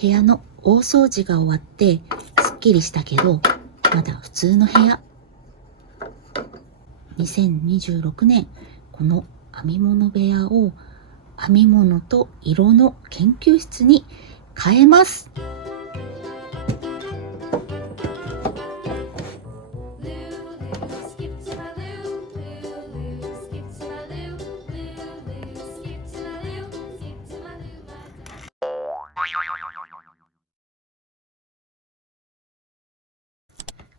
部屋の大掃除が終わってすっきりしたけど、まだ普通の部屋。2026年、この編み物部屋を編み物と色の研究室に変えます。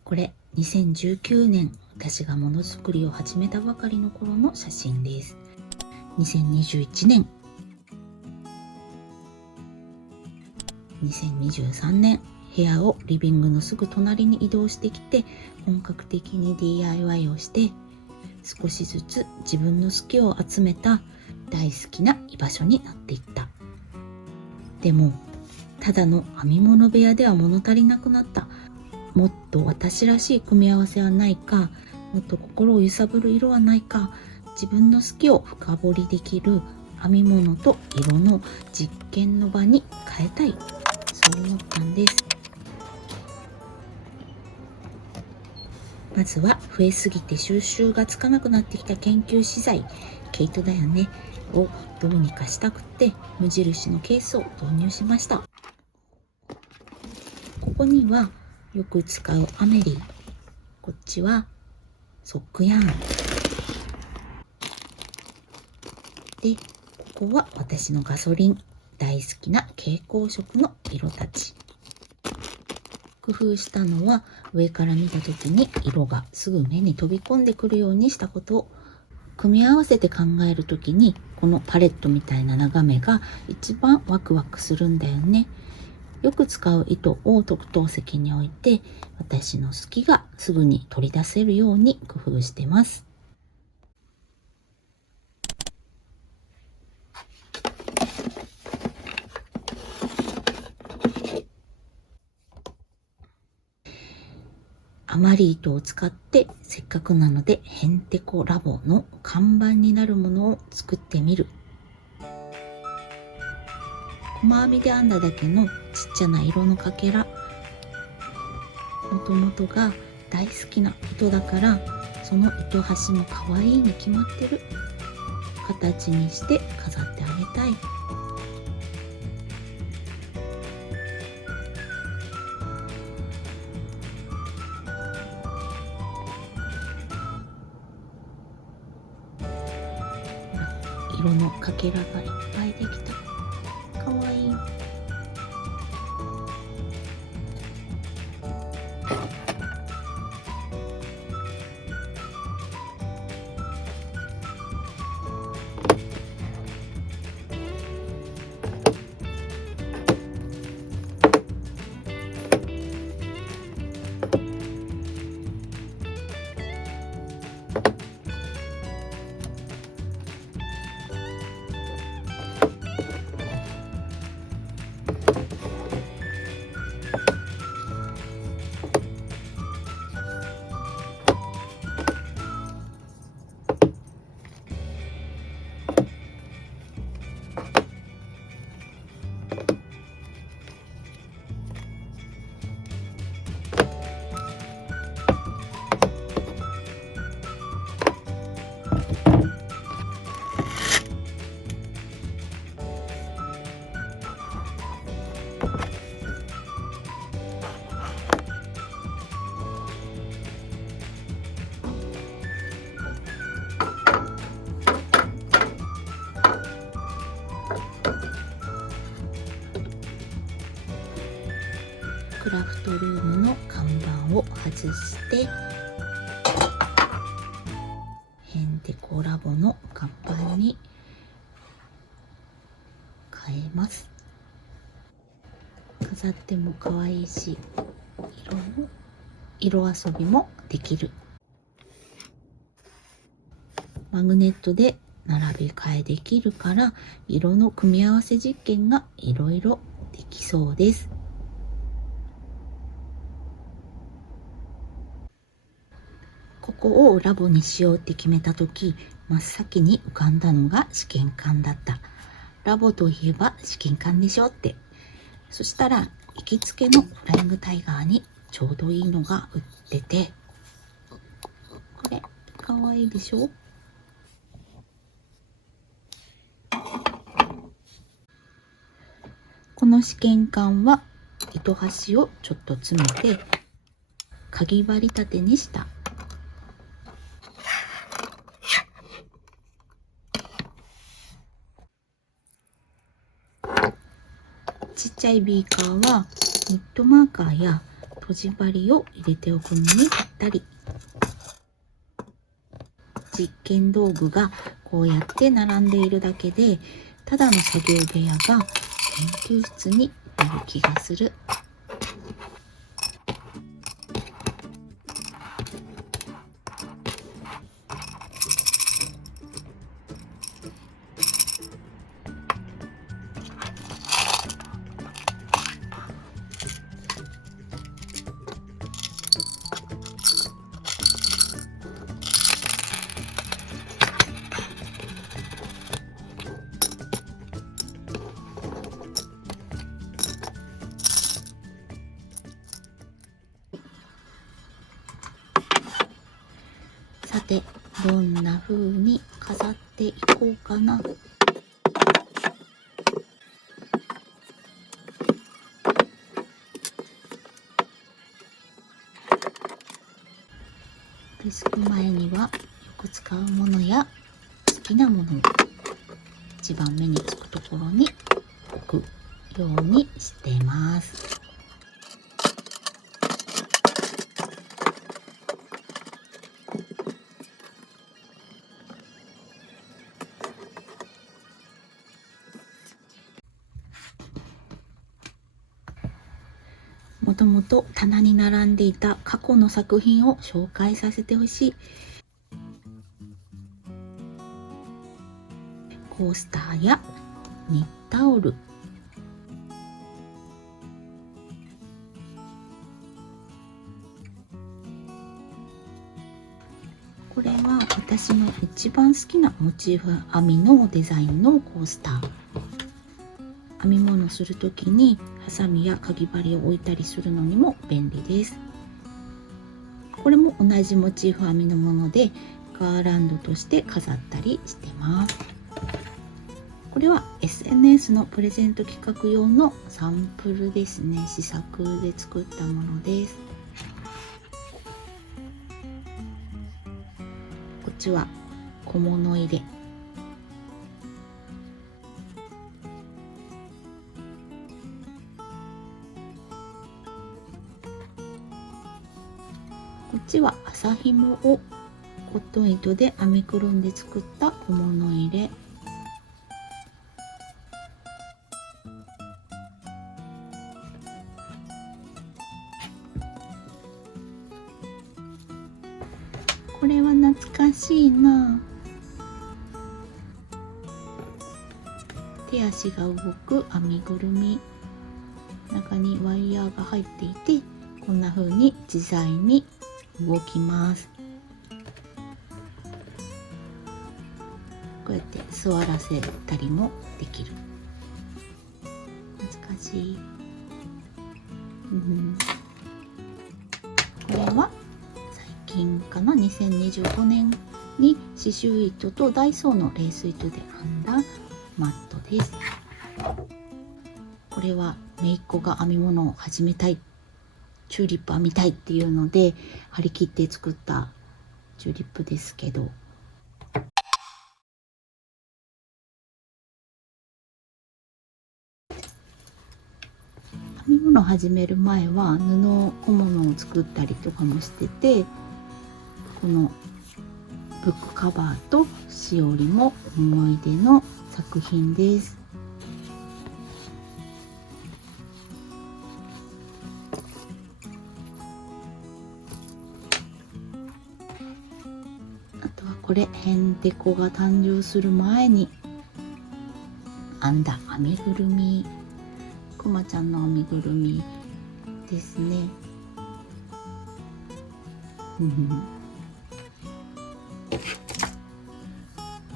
これ2019年、私がものづくりを始めたばかりの頃の写真です。2021年、2023年、部屋をリビングのすぐ隣に移動してきて、本格的に DIY をして、少しずつ自分の好きを集めた大好きな居場所になっていった。でも、ただの編み物部屋では物足りなくなった。もっと私らしい組み合わせはないか、もっと心を揺さぶる色はないか、自分の好きを深掘りできる編み物と色の実験の場に変えたい、そう思ったんです。まずは増えすぎて収集がつかなくなってきた研究資材、毛糸だよねをどうにかしたくって無印のケースを導入しました。ここにはよく使うアメリー、こっちはソックヤーンで、ここは私のガソリン、大好きな蛍光色の色たち。工夫したのは、上から見た時に色がすぐ目に飛び込んでくるようにしたことを組み合わせて考える時に、このパレットみたいな眺めが一番ワクワクするんだよね。よく使う糸を特等席に置いて、私の好きがすぐに取り出せるように工夫してます。余り糸を使って、せっかくなのでヘンテコラボの看板になるものを作ってみる。細編みで編んだだけのちっちゃな色のかけら、もともとが大好きな糸だから、その糸端も可愛いに決まってる。形にして飾ってあげたい。色のかけらがいっぱいできた。かわいい。クラフトルームの看板を外してヘンテコラボの看板に変えます。飾っても可愛いし、色遊びもできる。マグネットで並び替えできるから、色の組み合わせ実験がいろいろできそうです。ここをラボにしようって決めた時、真っ先に浮かんだのが試験管だった。ラボといえば試験管でしょって。そしたら行きつけのフライングタイガーにちょうどいいのが売ってて、これかわいいでしょ。この試験管は糸端をちょっと詰めてかぎ針立てにした。ちっちゃいビーカーはニットマーカーやとじ針を入れておくのにぴったり。実験道具がこうやって並んでいるだけで、ただの作業部屋が研究室になる気がする。さて、どんな風に飾っていこうかな。デスク前にはよく使うものや好きなものを一番目につくところに置くようにしています。もともと棚に並んでいた過去の作品を紹介させてほしい。コースターやニッタオル、これは私の一番好きなモチーフ編みのデザインのコースター。編み物するときにハサミやかぎ針を置いたりするのにも便利です。これも同じモチーフ編みのものでガーランドとして飾ったりしてます。これは SNS のプレゼント企画用のサンプルですね。試作で作ったものです。こっちは小物入れ。こっちは麻紐をコットン糸で編みくるんで作った小物入れ。これは懐かしいな。手足が動く編みぐるみ。中にワイヤーが入っていて、こんな風に自在に動きます。こうやって座らせたりもできる。懐かしい。これは最近かな、2025年に刺繍糸とダイソーのレース糸で編んだマットです。これは姪っ子が編み物を始めたい、チューリップ編みたいっていうので張り切って作ったチューリップですけど、編み物を始める前は布小物を作ったりとかもしてて、このブックカバーとしおりも思い出の作品です。あとはこれ、へんてこが誕生する前に編んだ編みぐるみ、くまちゃんの編みぐるみですね。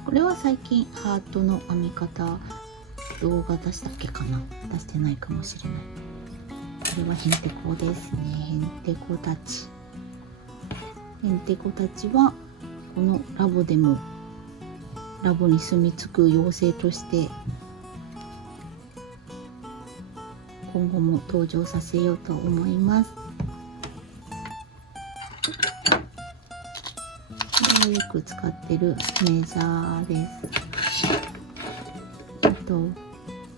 これは最近ハートの編み方動画出したっけかな、出してないかもしれない。これはヘンテコですね。ヘンテコたち。ヘンテコたちはこのラボでもラボに住み着く妖精として今後も登場させようと思います。これはよく使ってるメジャーです。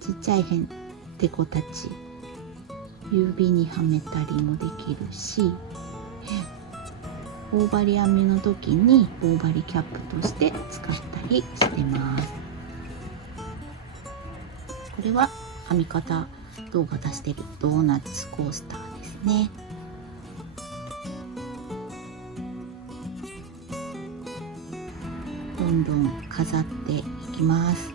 ちっちゃいヘンテコたち、指にはめたりもできるし、頬張り編みの時に頬張りキャップとして使ったりしてます。これは編み方動画出してるドーナツコースターですね。どんどん飾っていきます。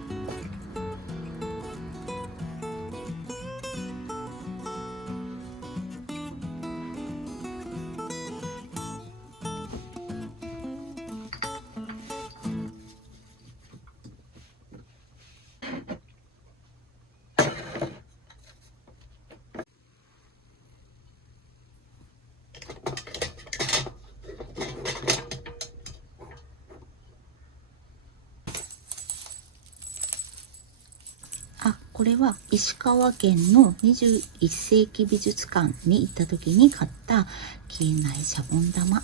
これは石川県の21世紀美術館に行った時に買った消えないシャボン玉。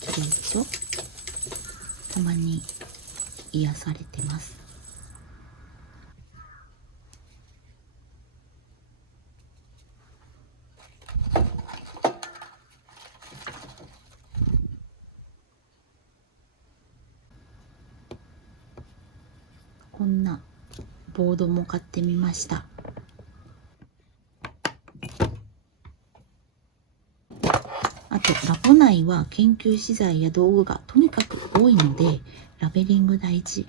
綺麗でしょ。たまに癒されてます。こんなボードも買ってみました。あとラボ内は研究資材や道具がとにかく多いのでラベリング大事。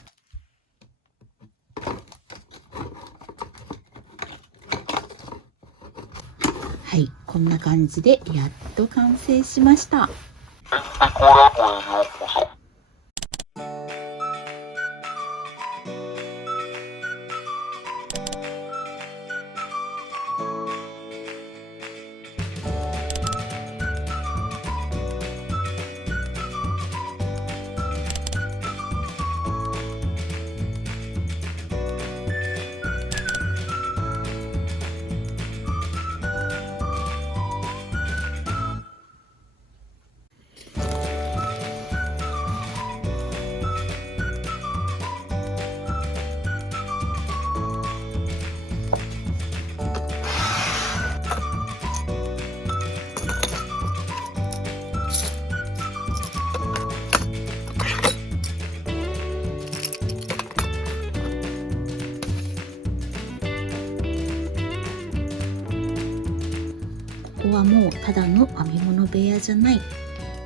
はい、こんな感じでやっと完成しました。ここはもうただの編み物部屋じゃない、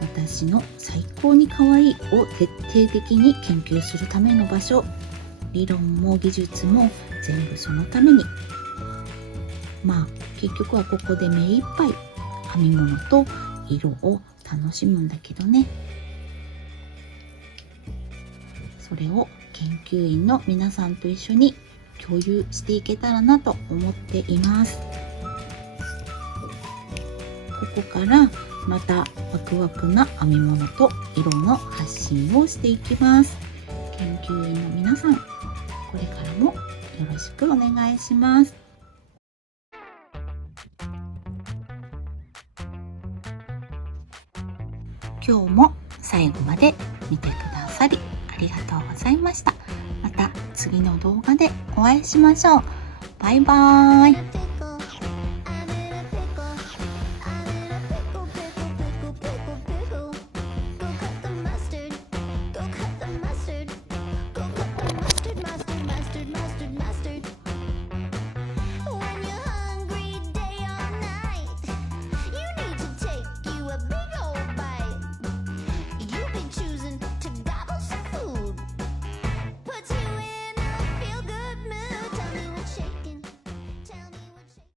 私の最高に可愛いを徹底的に研究するための場所。理論も技術も全部そのために。まあ結局はここで目いっぱい編み物と色を楽しむんだけどね。それを研究員の皆さんと一緒に共有していけたらなと思っています。ここからまたワクワクな編み物と色の発信をしていきます。研究員の皆さん、これからもよろしくお願いします。今日も最後まで見てくださりありがとうございました。また次の動画でお会いしましょう。バイバーイ。